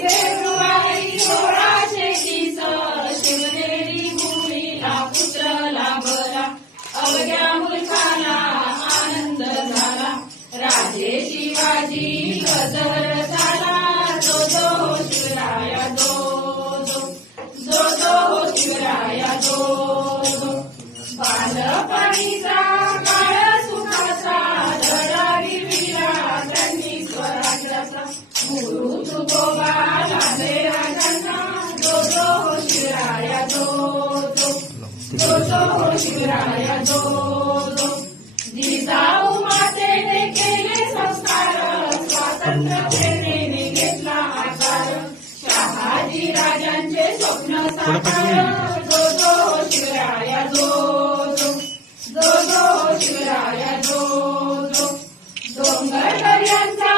February सोळाशे मुलखाला आनंद झाला राजे शिवाजी गजर गुरु तुकोबा लाभे राजांना जो संस्कार स्वातंत्र्य प्रेरणेने घेतला आकार शहाजी राजांचे स्वप्न साकार जो दर्यांचा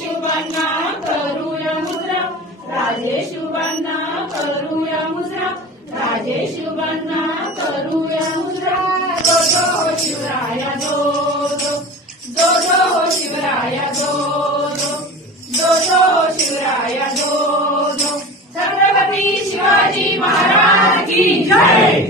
शुभांना करूया मुद्रा राजेश शुभांना करूया मुद्रा. राजेश दो करूया मुद्रा. जो जो शिवराया जो जो Yay!